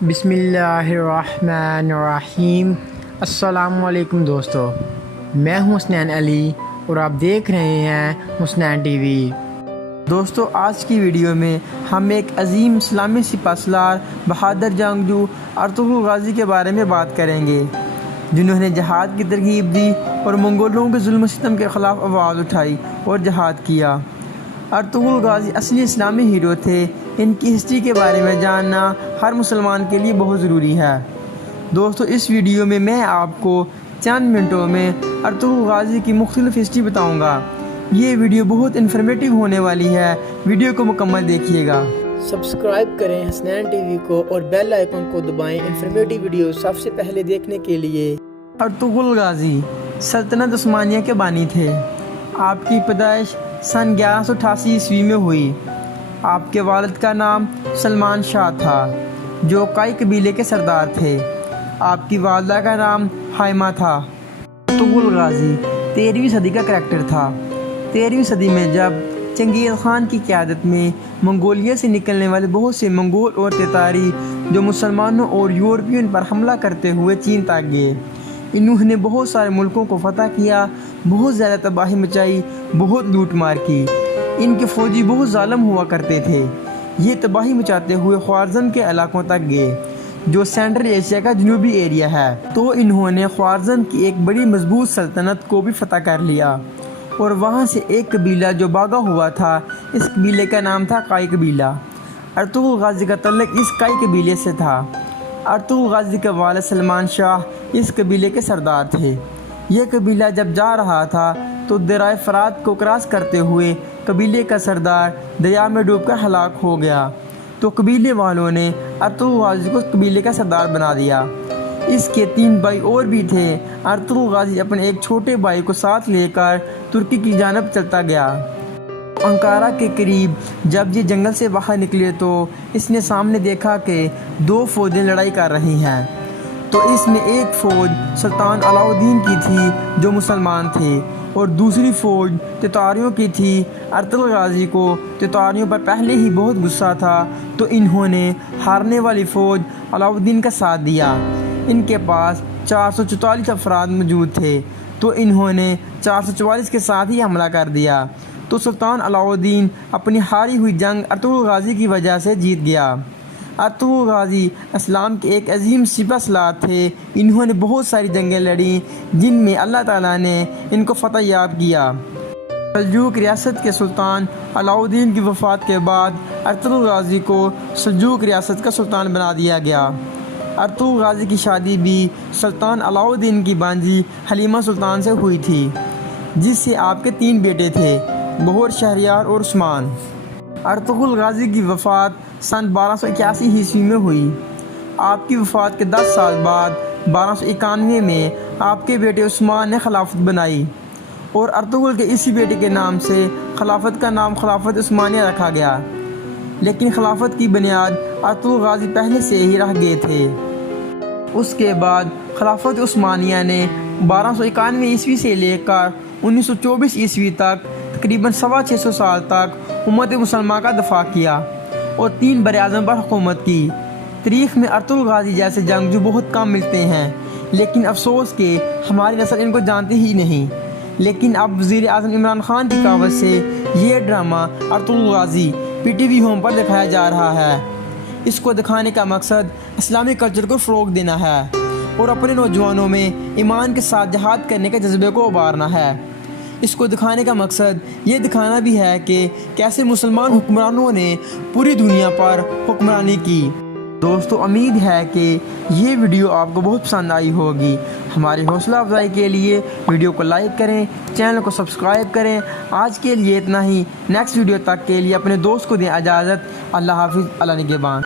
بسم اللہ الرحمن الرحیم۔ السلام علیکم دوستو، میں ہوں حسنین علی اور آپ دیکھ رہے ہیں حسنین ٹی وی۔ دوستو، آج کی ویڈیو میں ہم ایک عظیم اسلامی سپہ سالار بہادر جنگجو ارطغرل غازی کے بارے میں بات کریں گے، جنہوں نے جہاد کی ترغیب دی اور منگولوں کے ظلم و ستم کے خلاف آواز اٹھائی اور جہاد کیا۔ ارطغرل غازی اصلی اسلامی ہیرو تھے۔ ان کی ہسٹری کے بارے میں جاننا ہر مسلمان کے لیے بہت ضروری ہے۔ دوستو، اس ویڈیو میں آپ کو چند منٹوں میں ارطغرل غازی کی مختلف ہسٹری بتاؤں گا۔ یہ ویڈیو بہت انفارمیٹیو ہونے والی ہے، ویڈیو کو مکمل دیکھیے گا۔ سبسکرائب کریں حسنین ٹی وی کو اور بیل آئیکن کو دبائیں انفارمیٹیو ویڈیو سب سے پہلے دیکھنے کے لیے۔ ارطغرل غازی سلطنت عثمانیہ کے بانی تھے۔ آپ کی پیدائش سن 1188 عیسوی میں ہوئی۔ آپ کے والد کا نام سلمان شاہ تھا، جو قائی قبیلے کے سردار تھے۔ آپ کی والدہ کا نام حائمہ تھا۔ ارطغرل غازی 13ویں صدی کا کریکٹر تھا۔ 13ویں صدی میں جب چنگیز خان کی قیادت میں منگولیا سے نکلنے والے بہت سے منگول اور تتاری جو مسلمانوں اور یورپین پر حملہ کرتے ہوئے چین تک گئے، انہوں نے بہت سارے ملکوں کو فتح کیا، بہت زیادہ تباہی مچائی، بہت لوٹ مار کی۔ ان کے فوجی بہت ظالم ہوا کرتے تھے۔ یہ تباہی مچاتے ہوئے خوارزم کے علاقوں تک گئے، جو سینٹرل ایشیا کا جنوبی ایریا ہے۔ تو انہوں نے خوارزم کی ایک بڑی مضبوط سلطنت کو بھی فتح کر لیا، اور وہاں سے ایک قبیلہ جو بھاگا ہوا تھا، اس قبیلے کا نام تھا قائی قبیلہ۔ ارطغرل غازی کا تعلق اس قائی قبیلے سے تھا۔ ارطغرل غازی کے والد سلمان شاہ اس قبیلے کے سردار تھے۔ یہ قبیلہ جب جا رہا تھا تو دریائے فرات کو کراس کرتے ہوئے قبیلے کا سردار دریا میں ڈوب کر ہلاک ہو گیا، تو قبیلے والوں نے ارطغرل غازی کو قبیلے کا سردار بنا دیا۔ اس کے 3 بھائی اور بھی تھے۔ ارطغرل غازی اپنے ایک چھوٹے بھائی کو ساتھ لے کر ترکی کی جانب چلتا گیا۔ انکارا کے قریب جب یہ جنگل سے باہر نکلے تو اس نے سامنے دیکھا کہ 2 فوجیں لڑائی کر رہی ہیں۔ تو اس میں ایک فوج سلطان علاؤالدین کی تھی جو مسلمان تھے، اور دوسری فوج تتاریوں کی تھی۔ ارطغرل غازی کو تتاریوں پر پہلے ہی بہت غصہ تھا، تو انہوں نے ہارنے والی فوج علاؤالدین کا ساتھ دیا۔ ان کے پاس 444 افراد موجود تھے، تو انہوں نے 444 کے ساتھ ہی حملہ کر دیا۔ تو سلطان علاؤالدین اپنی ہاری ہوئی جنگ ارطغرل غازی کی وجہ سے جیت گیا۔ ارطغرل غازی اسلام کے ایک عظیم سپہ سالار تھے۔ انہوں نے بہت ساری جنگیں لڑیں، جن میں اللہ تعالیٰ نے ان کو فتح یاب کیا۔ سلجوق ریاست کے سلطان علاؤالدین کی وفات کے بعد ارطغرل غازی کو سلجوق ریاست کا سلطان بنا دیا گیا۔ ارطغرل غازی کی شادی بھی سلطان علاؤالدین کی بانجی حلیمہ سلطان سے ہوئی تھی، جس سے آپ کے 3 بیٹے تھے، بہور، شہریار اور عثمان۔ ارطغرل غازی کی وفات سن 1281 عیسوی میں ہوئی۔ آپ کی وفات کے 10 سال بعد 1291 میں آپ کے بیٹے عثمان نے خلافت بنائی، اور ارطغرل کے اسی بیٹے کے نام سے خلافت کا نام خلافت عثمانیہ رکھا گیا۔ لیکن خلافت کی بنیاد ارطغرل غازی پہلے سے ہی رکھ گئے تھے۔ اس کے بعد خلافت عثمانیہ نے 1291 عیسوی سے لے کر 1924 عیسوی تک تقریباً 625 سال تک امت مسلمہ کا دفاع کیا اور 3 براعظم پر حکومت کی۔ تاریخ میں ارطغرل غازی جیسے جنگجو بہت کم ملتے ہیں، لیکن افسوس کہ ہماری نسل ان کو جانتی ہی نہیں۔ لیکن اب وزیر اعظم عمران خان کی قوت سے یہ drama Ertugrul Ghazi PTV home پر دکھایا جا رہا ہے۔ اس کو دکھانے کا مقصد اسلامی کلچر کو فروغ دینا ہے اور اپنے نوجوانوں میں ایمان کے ساتھ جہاد کرنے کے جذبے کو ابھارنا ہے۔ اس کو دکھانے کا مقصد یہ دکھانا بھی ہے کہ کیسے مسلمان حکمرانوں نے پوری دنیا پر حکمرانی کی۔ دوستو، امید ہے کہ یہ ویڈیو آپ کو بہت پسند آئی ہوگی۔ ہماری حوصلہ افزائی کے لیے ویڈیو کو لائک کریں، چینل کو سبسکرائب کریں۔ آج کے لیے اتنا ہی۔ نیکسٹ ویڈیو تک کے لیے اپنے دوست کو دیں اجازت۔ اللہ حافظ، اللہ نگہبان۔